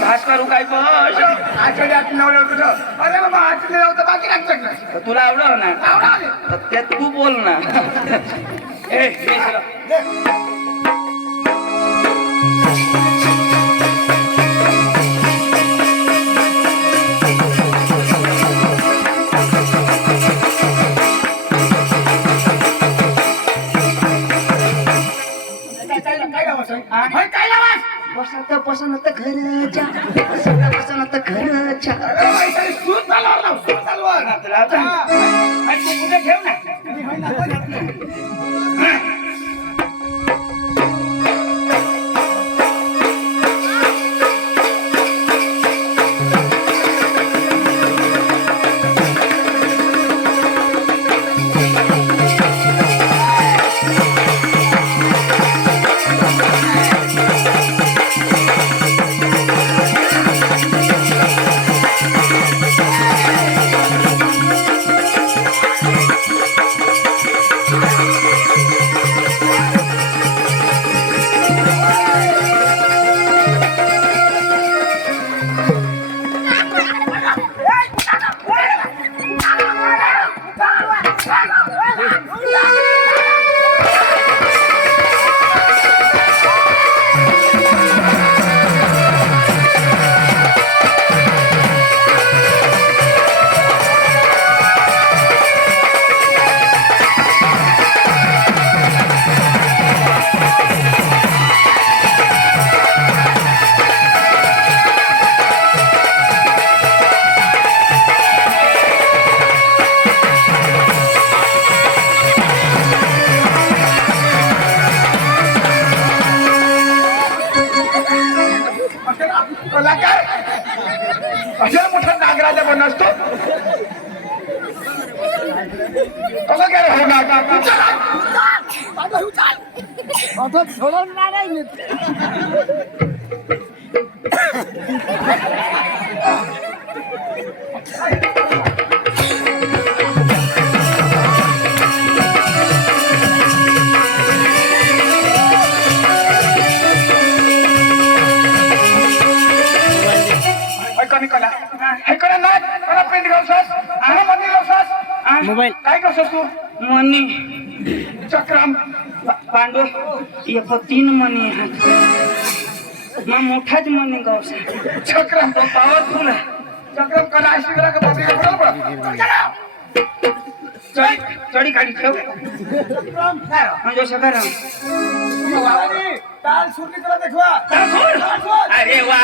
भास करू काय बस आठवड्यात नवलं कुठं अरे बाबा आठवड्यात होतं बाकी लागतं ना तर तुला आवडव ना तर ते तू बोल ना ए काय लावास पसंत पसंत घरच्या पसंत पसंत घरच्या सूत चालवर लाव सूत चालवर कुठे ठेव ना अशा मोठा नागराजा पण नसतो कसं काय हो मोबाईल काय कसं तू मनी चक्रम पांडू एक 3 मनी आहेत मग मोठाच मनी गावसा चक्रम पॉवरफुल आहे चक्रम कला अशी करा का बाबी चढी काढी ठेव म्हणजे सगळं ताल सुरली कला देखवा अरे वा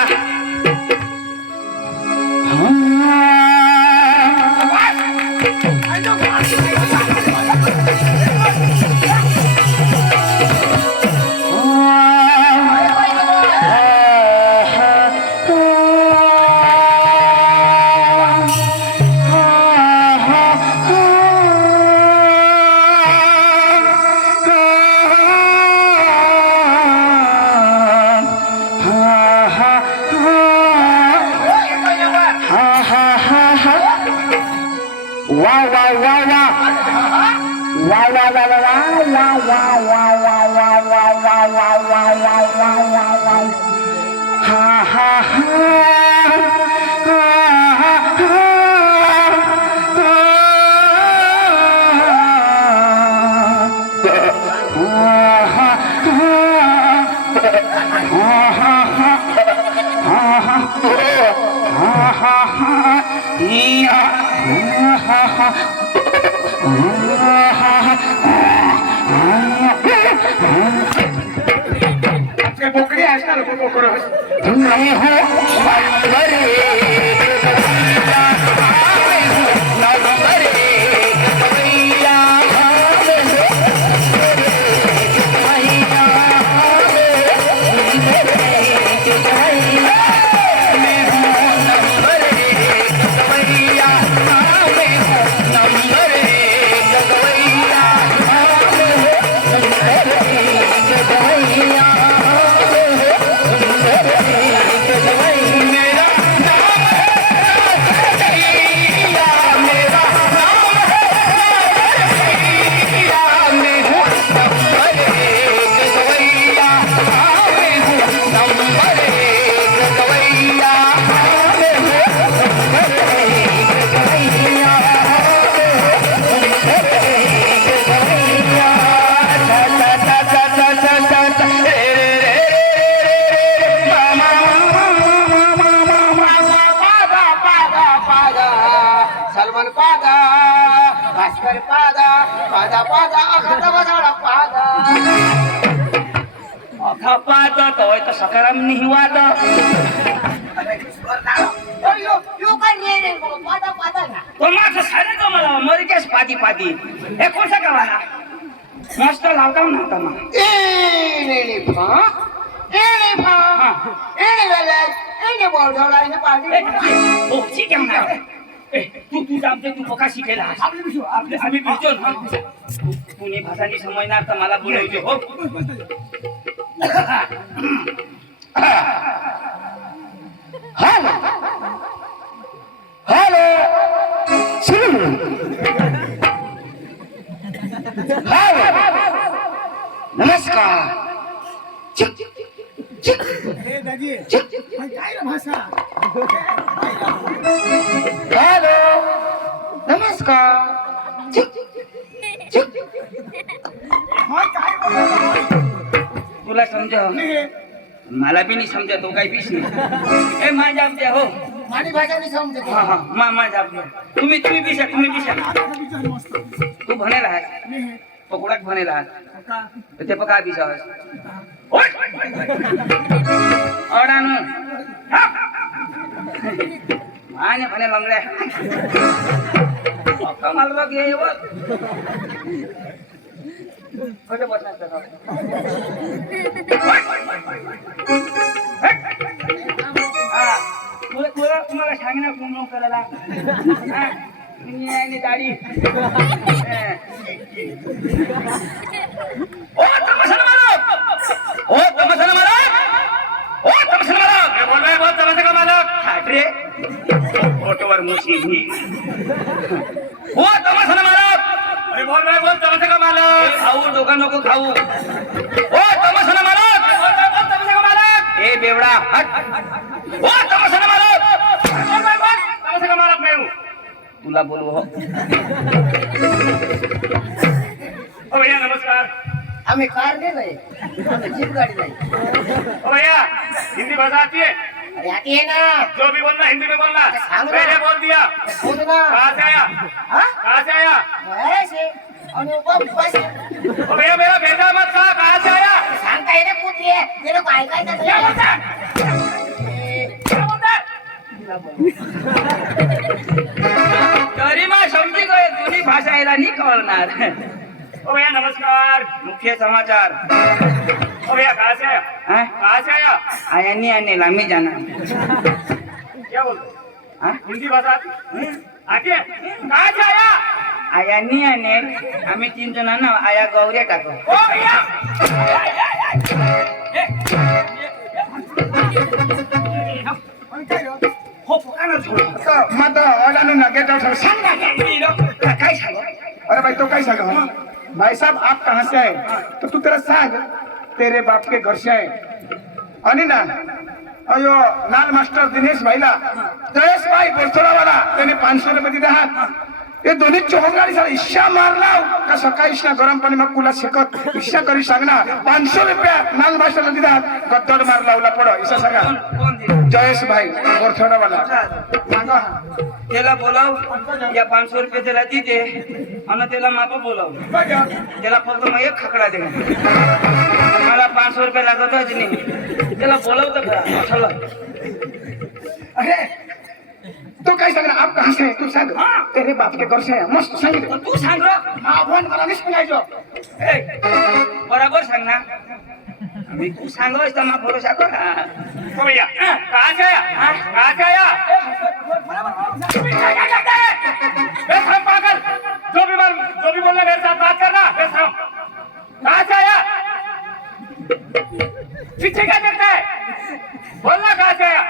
बोकडी असणार बोकड मेरा करे पादा पादा पादा अखाचा बसाडा पादा अखा पाहत तोय तर सकाराम नाही वाद यो काय रे रे पादा पादा ना तो माझं सारे तो मला मरकेस पाती पाती हे कोणसा कावाला मस्त लावता ना आता मग एने फा हा. एने वेले एने बोलडोला एने पाडी हो ठीक आहे म्हणा ए, तू जामते तू बका शिकेला आम्ही बिलतो ना पुणे भाषानी समजणार तर मला बोलायचे हो हॅलो हॅलो हॅलो नमस्कार हॅलो नमस्कार तुला समजा मला बी नाही समजा तो काही बीस नाही ए माझ्या आमच्या हो माझी भाषा नाही समजत हा हा माझ्या आमच्या तुम्ही बिशा तू भनेला आहे पकोडाक भनेला आहे ते पका बिशा अडानु माने भने लंगड्या पक्का मालवा घे कसे बसणार तुम्हाला सांगणार कोण करायला दाढी ओ तमाशा मालक ओ तमाशा मालक ओ तमाशा मालक बोल रहा है बोल तमाशा का मालक ठाकरे फोटोवर मुशी ओ तमाशा मालक अरे बोल रहा है बोल तमाशा का मालक खाऊ दोघं नको खाऊ ओ तमाशा मालक बोल रहा है बोल तमाशा का मालक ए बेवडा हट ओ तमाशा मालक बोल रहा है बोल तमाशा का मालक मैं हूं तुला बोलू हो ओ भैया नमस्कार आम्ही कार नाही आम्ही जीप गाडी नाही ओ भैया हिंदी भाषा आती है अरे आती है ना जो भी बोलना हिंदी में बोलना सांग ना। पहले बोल दिया बोल ना कहाँ से आया हाँ कहाँ से आया ऐसे आणि ऊपर पैसे ओ भैया मेरा भेजा मत कहाँ से आया सांगता है ना कुत्री है तेरे को ऐकायचं क्या नाही बोलता है? क्या बोलता है? तरी मग समजी गए दोन्ही भाषा याला नाही कळणार ओ भैया नमस्कार मुख्य समाचार ओ भैया कहाँ से आया हाँ? कहाँ से आया आया नहीं आने ला मैं जाना क्या बोलते हाँ? हिंदी भाषा आती है कहाँ से आया आया नहीं आने आम्ही 3 जणांना आया गौऱ्या टाको ओ भैया हो पुकाना मत अडाणू ना गेट आउट सांग ना काय सांग अरे भाई तो काय सांगा भाई साहब आप कहाँ से आए तो तू तेरा सांग तेरे बाप के घर से आए आणि ना अयो लाल मास्टर दिनेश भाईला जयेश भाई बोरथोडावाला त्याने 500 रुपये दिले आहात ते दोन्ही चोहंगाडी साला इश्या मारला का सकाळी इश्या गरम पाणी मग कुला शेकत इश्या करी सांगणार 500 रुपया लाल मास्टरला दिले आहात गद्दड मार लावला पड इसा सांगा कोण दिलं जयेश भाई बोरथोडावाला सांगा त्याला बोलाव या 500 रुपये त्याला देते आणि त्याला माप बोलाव त्याला फक्त मग एक खकडा दे मला 500 रुपये लागतच नाही त्याला बोलावतं खरा चला अरे तो काय सांगणार आप कहाँ से है तू सांग तेरे बाप के घर से है मस्त सांगितलं पण तू सांग रे. आपण मला नाही सांगायचं ए, बरोबर सांग ना मी तू सांगोस तर मग भरोसा कर हो भैया कहाँ से आया कहाँ से आया बेशरम पागल जो भी बोलना मेरे साथ बात करना बेशरम कहाँ से आया पीछे क्या करता है बोलना कहाँ से आया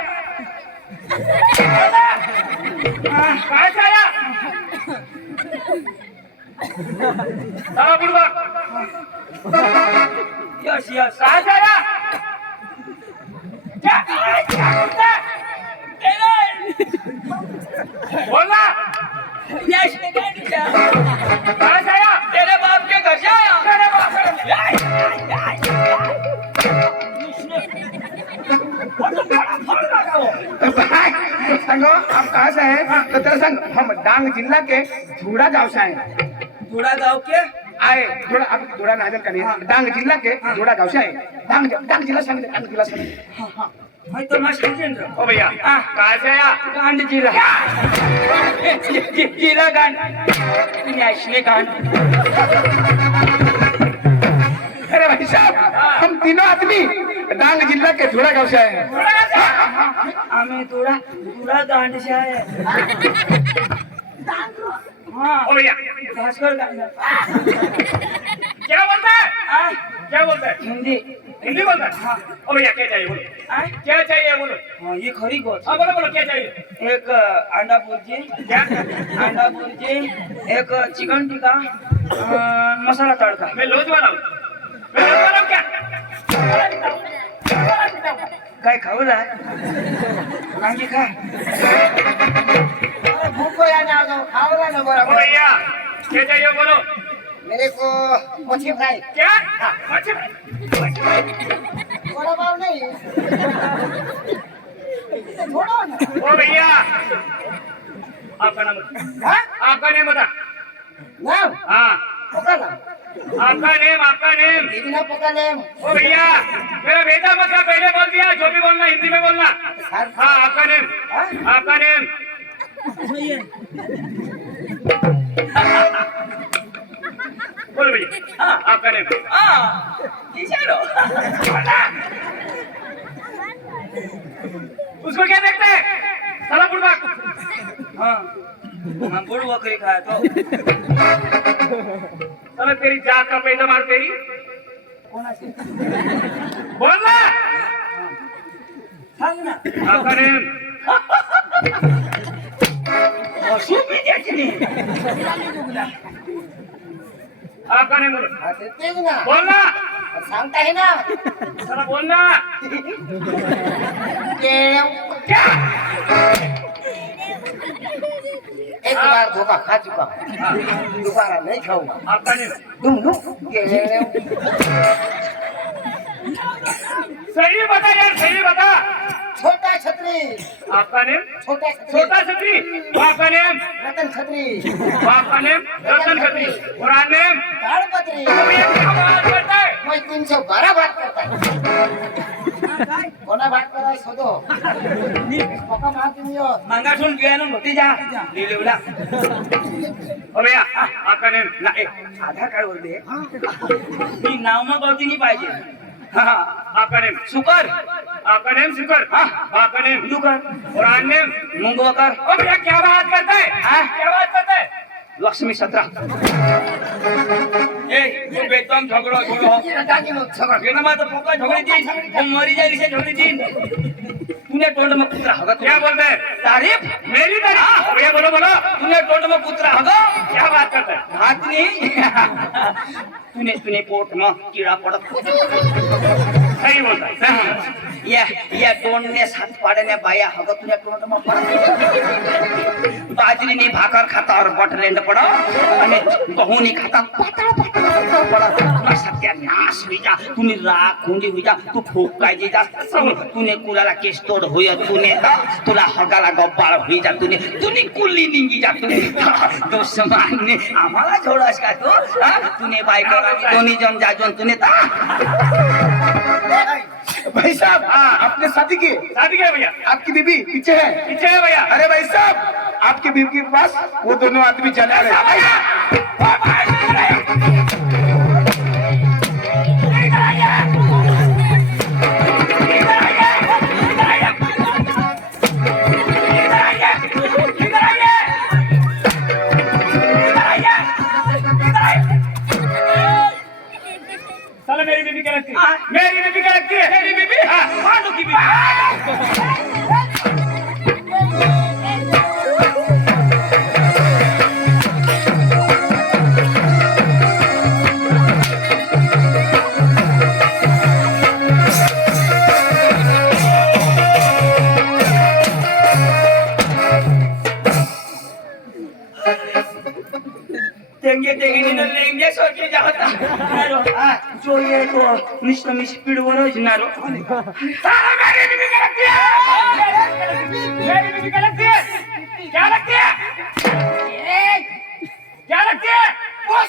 कहाँ से आया चलो बुढ़वा यस यस कहाँ से आया क्या बोलता है? बोलना यस कहाँ से आया तेरे बाप के घर से आया तेरे बाप सांगो आप कहाँ से हैं तो तेरा संग हम डांग जिला के झूड़ा गांव से आए थोड़ा गांव के आए थोड़ा आप थोड़ा नाजल का नहीं डांग जिला के थोड़ा गाँव से आए डांग जिला सांगितलं डांग जिला सांगितलं मैं तो मस्त समझेंगे ओ भैया कहाँ से आया गांड जिला जिला गांड नॅशनल गांड अरे भाई साहब हम तीनों आदमी डांग जिला के थोड़ा गाँव से आए हैं हमें थोड़ा थोड़ा गांड से आए हाँ ओ भैया भास्कर गांड क्या बोलता है क्या बोलता है हिंदी हिंदी बोलता है हाँ ओ भैया क्या चाहिए बोलो क्या चाहिए बोलो हाँ ये खरी गोत हाँ बोलो बोलो क्या चाहिए एक अंडा भुर्जी क्या अंडा भुर्जी एक चिकन टिक्का मसाला तड़का मैं लोज वाला हूँ मैं लोज वाला हूँ क्या काय खाऊ राय मांगी काय भूख को याद आ गया खाओगा ना ओ बराबर भैया क्या चाहिए बोलो मेरे को मछली फ्राई क्या अच्छा बड़ा पाव नहीं छोड़ो ना ओ भैया आपका नाम हाँ आपका नेम बता नाम हाँ पका ना आपका नेम इतना पका ले ओ भैया मेरा बेटा मत का पहले बोल दिया जो भी बोलना हिंदी में बोलना हाँ आपका नेम आपका नेम बोलो भैया हाँ आपका नेम उसको क्या देखते हैं साला बुढ़वा हाँ हम बुढ़ बकरी खाया तो साला तेरी जात का पैसा मार तेरी कोणा से बोलना सांग ना आपका नेम अशी मी त्याची आपका नेम बोलो हाँ देते ही ना बोलना सांगता है ना साला बोलना क्या एक बार धोखा खा चुका हूँ दोबारा नहीं खाऊंगा आपका नेम तुम लोग सही बता यार सही बता छोटा छतरी आपका नेम छोटा छोटा छतरी आपका नेम रतन छतरी आपका नेम रतन छतरी पुराना नेम ताड़पत्री तो ये क्या बात करता है मैं 312 बात करता है कोना बात कर रहा है सोदो पका मार दियो मांगाठून गिळानं मोठी जा लिहिलेला ओ भैया आपका नेम ना आधार कार्ड वर दे मी नाव मग गवती नाही पाहिजे हा आपका नेम सुकर आपका नेम शुक्र आपका नेम दुकर पुराना नेम मुंगवकर ओ भैया क्या बात करता है क्या बात करता है लक्ष्मी 17 ए तू बेतम झगडो झगडो टाकी मत सगळं गेना मा तो पक्का झगडी दिन वो मरी जाली से झगडी दिन तूने टोंड में कुत्रा हगा क्या बोलते हैं तारीफ मेरी तारीफ भैया बोलो बोलो तूने टोंड में कुत्रा हगा क्या बात करता है हाथ नहीं तूने पोट में कीड़ा पड़त सही बोलता है सही या तोंडने हात पाडण्या बाया हगा तुझ्या तोंड में पडत बाजरीनी भाकर खाता और बटलेंड पड आणि गहुनी खाता पातळ पातळ पड तुला सत्यानाश होई जा तुनी राख हुंडी होई जा तू फुकायची जा तुने कुलाला केस तोड होय तुला हगाला गप्पाळ होई जा तुने कुल्ली निंगी जा तो समानने आम्हाला छोडास का तुने बायको दोन्ही जण जाजून तुने भाई साहब आपने शादी की शादी क्या भैया आपकी बीबी पीछे है पीछे है भैया अरे भाई साहब आपकी बीबी के पास वो दोनों आदमी चले रहे साला मेरी बीबी क्या लगती है मेरी बीबी क्या लगती है मेरी बीबी हाँ मानो की बीबी लेंगे सोचे जाता जो ये तो निश्चित में स्पीड वरो जनारो साला मेरी बीबी क्या लगती है मेरी बीबी क्या लगती है क्या लगती है क्या लगती है वो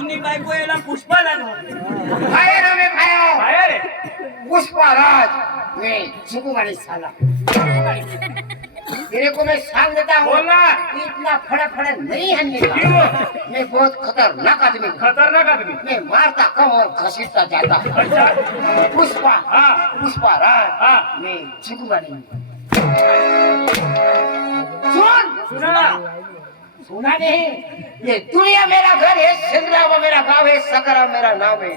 तुम्ही बायको याला पुष्पाला फायर हमें खाया बाहेर आहे. पुष्पराज मैं सुकुमारी साला तेरे को मैं सांग देता हूँ बोल ना. इतना फड़ा फड़ा नहीं हनने का क्यों? मैं बहुत खतरनाक आदमी हूँ खतरनाक आदमी. मैं मारता कम और घसीटता ज्यादा अच्छा. पुष्पा हाँ. पुष्पराज हाँ. मैं सुकुमारी हूँ सुन सुना ना. सुना नहीं ये दुनिया मेरा घर है सिंगरावा मेरा गांव है सकरा मेरा नाम है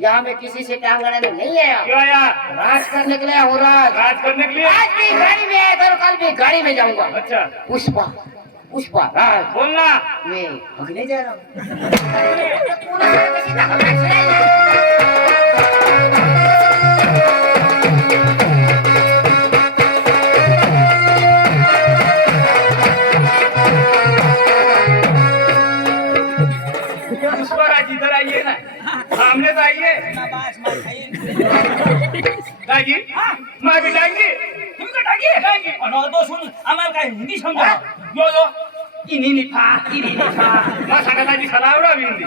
यहाँ मैं किसी से टांग अड़ाने नहीं आया क्यों आया? राज करने के लिए हो राज राज करने के लिए. आज भी गाड़ी में आया था और कल भी गाड़ी में जाऊंगा अच्छा. पुष्पा पुष्पा राज बोलना. मैं भगने जा रहा हूँ पुष्पराज इधर आइए ना. सामने से आइए. दादी माँ बिटाएंगी. तुम कटाएंगे. आम्हाला काय हिंदी समजा यो यो इनी निफा माँ सांगा दादी सला आवडा हिंदी.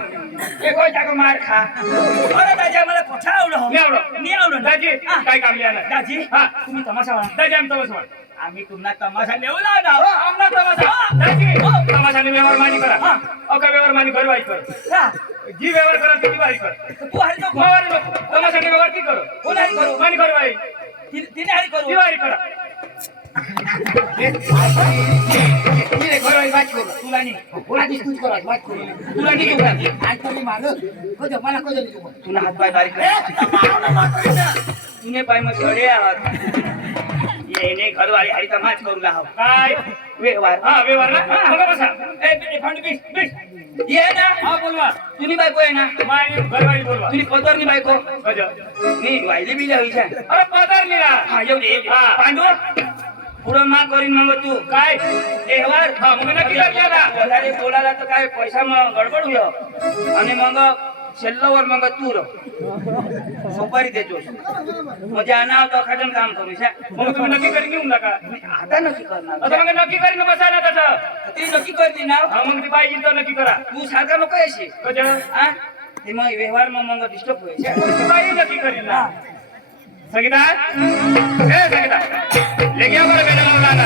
एको जागो मार खा अरे दाजी आम्हाला कथा आवडं नाही आवडत. नाही आवडं दाजी काय काम लिहा ना. दाजी हा. तुम्ही तमाशा म्हणा दाजी आम्ही तमाशा म्हण. आम्ही तुम्हाला तमाशा नेऊ लावणार आमना तमाशा. दाजी तमाशाने व्यवहार मानी करा. अका व्यवहार मानी घर वाई कर. जी व्यवहार करा ती वाई कर. तू हरी नको मावारी नको. तमाशाने व्यवहार की करो. कोण हरी करू मानी घर वाई. तिने हरी करू दिवाळी करा. ये घर वाली बात करो तुला नाही बोला दिस करो बात करो तुला नाही तुला आज तो मैं मारो को मला को दे तुला हात पाय बारीक तुने पाय मग गडे आहात येणे घरवाली हरी तमाश करू लाव काय व्यवहार हा व्यवहार ना. बघा बसा. ए फंड बीस ये ना हा बोलवा. तुनी बायको आहे ना मानी घरवाली बोलवा. तुनी पदरनी बायको गज. नी वायली बिल्या होईच्या अरे पदार लिहा. हा येऊ दे हा. पांडू पुढं मा करीन मग तू काय व्यवहार हा मग नक्की करते ना. વધારે બોલાला तर काय पैसा मग गडबड होय आणि मग शेल्लावर मग तूर सुपारी देतो म्हणजे अनाव दखाजन काम करू मग तुम्ही नक्की करीन घेऊन नका. आता नक्की करणार आता मग नक्की करीन बसायला तसं. ते नक्की करते ना हा मग ती पाहिजे तर नक्की करा. तू सारखा नको यायची गज. हा ते मग व्यवहार मग डिस्टर्ब व्हायचे ती बाई नक्की करीन ना. संगीता ए संगीता लेके आओ मेरे मग गाना.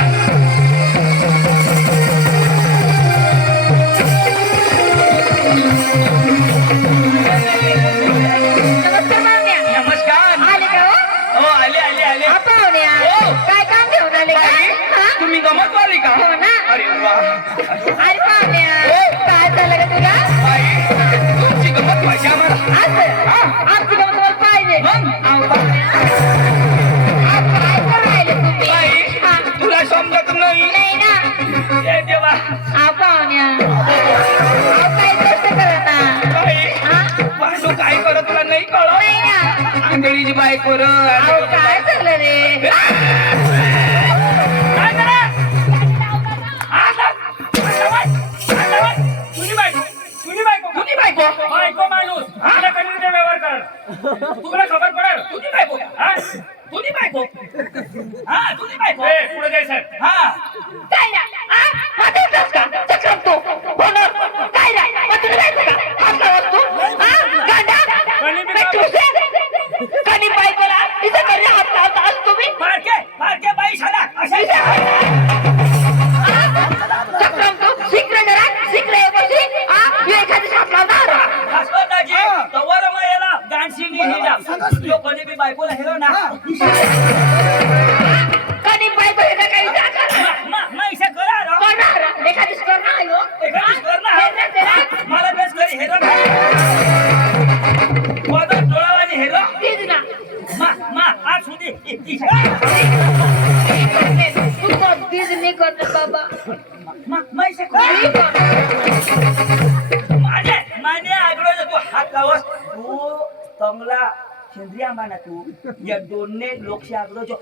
नमस्कार मावण्या. नमस्कार आले का हो? हो आले आले आले हा पाहुण्या. हो. काय काम घेऊन आले का? हा? तुम्ही गमत वाली का हो ना. अरे वा अरे पाहुण्या, हो. काय झालं का तुला? बाई तुमची गमत पाहिजे आम्हाला असं? आमची गमत तुम्हाला पाहिजे. मग? अहो पाहुण्या, आज काय करून राहिले तुम्ही? बाई हा. तुला समजत नाही नाही ना. ए देवा अहो पाहुण्या, अहो काही कष्ट करत ना. बाई हा? पांडू काय करत तुला नाही कळत नाही ना. आंधळीची बायको र अहो काय झालं रे? तुझी बायको बायको माणूस आपल्या कधी व्यवहार कर. तुला खबर पडेल. तुझी बायको हा? तुझी बायको हा तुझी बायको ए, पुढे जायचं. हा काय ना? हा? माझं इथंच का? चक्रम तू. हो ना? काय नाही? मग तुला जायचं का? हात लावत तू? हा? गांडा? कणी बी मी ठुसे? कणी बायकोला इथं घरी हात लावतास तुम्ही? पारके बाई शाला अशा इथे हा? चक्रम तू. शिकरे जरा. शिकरे बशी. हा? मी एखादी हात लावणार. भास्करदाजी तवर मग याला गाणशिंगी हिला यो कधी बी बायकोला हेरो ना कणी बायको इथं काही जागा मा इसे करा रो करणार. एखादीच करणार हो. एखादीच करणार. हे ना तेरा. मला बेस करी हेरो ना वादा डोळावानी हेरो तीच ना. मा आज सुधी तू कधीच नाही करत बाबा. मा इसे करा माने आगलो जो तू हात लावस तू तंगला सेंद्रिय आंबाना तू या दोन्ही लोकशी आगलो जो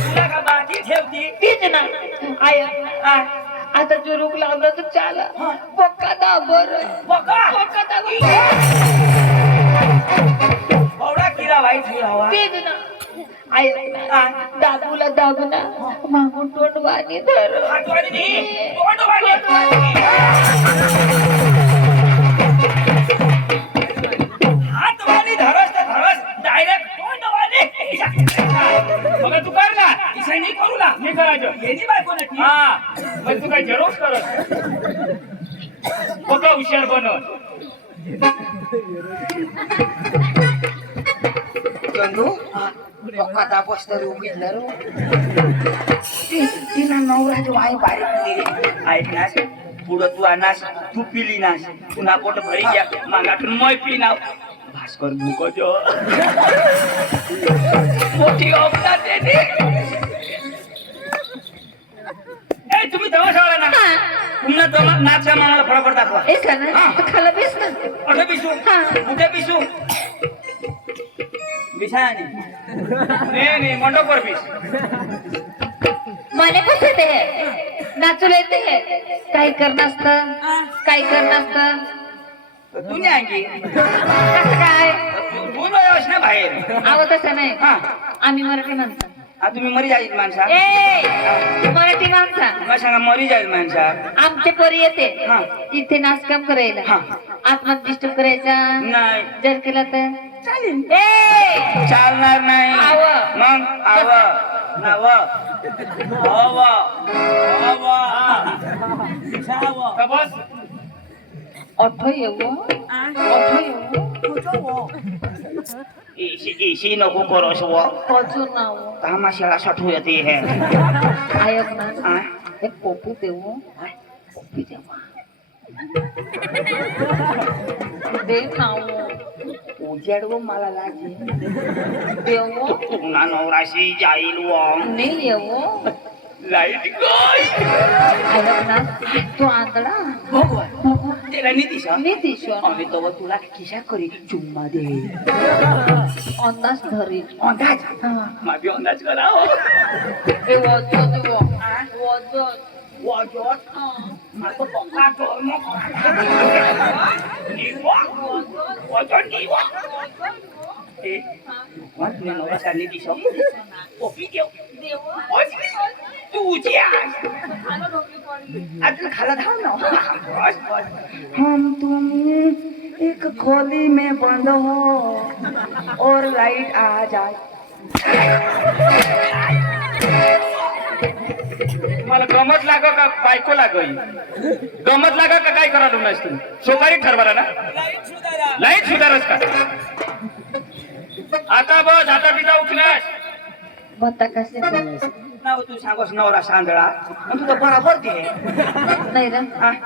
तुला का बाकी ठेवती तीच ना. आय आता जो रूप लावला तर चाला. पक्का दाबर. पक्का दाबर. एवढा किरा वाईट हवा तीच ना. ऐक ना दाबूला दाबू ना मागून तोंड वाणी धर हातवाली नाही, तोंडवाली. हातवाली धरस तर धरस, direct तोंडवाली. मग तू कर ना इसा नाही करू ना. मी करायचं यांनी बायको नक्की. हा मग तू काय जरूर करत बघा हुशार बनव चंदू आता पस्तर उघडणार तिला नवरा जो आहे बाहेर ऐक ना पुढं तू आणस तू पिली नास पुन्हा पोट भरी घ्या मागातून मै पिनाव भास्कर मुकजो मोठी ऑप्शन देते. ए तुम्ही तमाशावाला ना पुन्हा तमा नाचा मामाला फटाफट दाखवा. एक ना खाला बेस ना अठे पिसू कुठे पिसू बिछाने नाही मंडपवर पिस. मने कस येते हे नाचू येते हे काय करणं असतं काय करणं असतं तू नाही आणखी कसं काय तू यावस ना बाहेर. आवत असं नाही हा आम्ही मराठी माणसं हा तुम्ही मरी जाईल माणसा. ए मराठी माणसा मला सांगा मरी जाईल माणसा. आमचे परी येते हा. इथे नाचकाम करायला हा. आत्मात डिस्टर्ब करायचा नाही जर केला तर चालेल ए चालणार नाही. आव. मग आव नाव का बस अठो येऊ अठो येऊ इशी नको करोस व अजून नाव तमाशाला सठू येते हे. ऐक ना हा? एक पोपी देऊ पोपी देवा दे नाव उजेड व मला लागे देऊ पुन्हा नवराशी जाईल व नाही येऊ लाईट गय ऐक ना तू आंधळा त्याला नीतीश नीतीश आम्ही तो तुला खिशा करी चुम्मा दे अंदाज धरी अंदाज माझी अंदाज करावं ए वजन देऊ वजन वाजत माझं पक्का धर्म निवा वाजत निवा ए वाट ने नवरा नीतीश ओपी देव तुझ्या आज खाला धाव ना बस बस हम तुम एक खोली में बंद हो और लाइट आ जाए. मला गमत लाग का बायको लागई गमत लाग का काय करायला नाहीस तू सोकारी ठरवाला ना लाईट सुधारस का आता बस आता तिथं उठलास भत्ता कसे बोलायचं नाव तू सांगोस नवरा सांदळा आणि तुझं बराबर ते नाही रे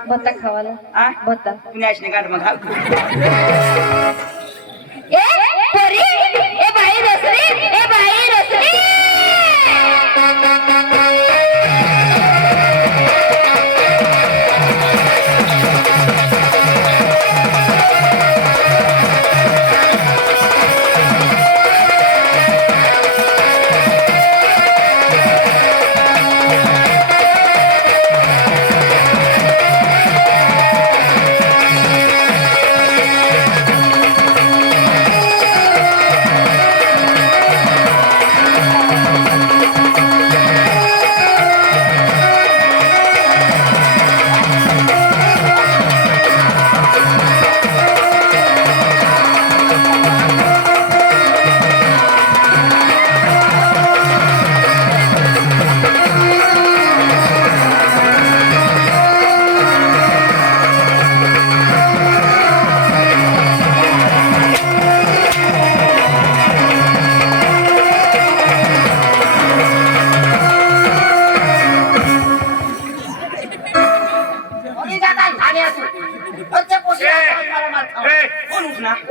भत्ता खावाला आ भत्ता पुण्याशने गाठ मग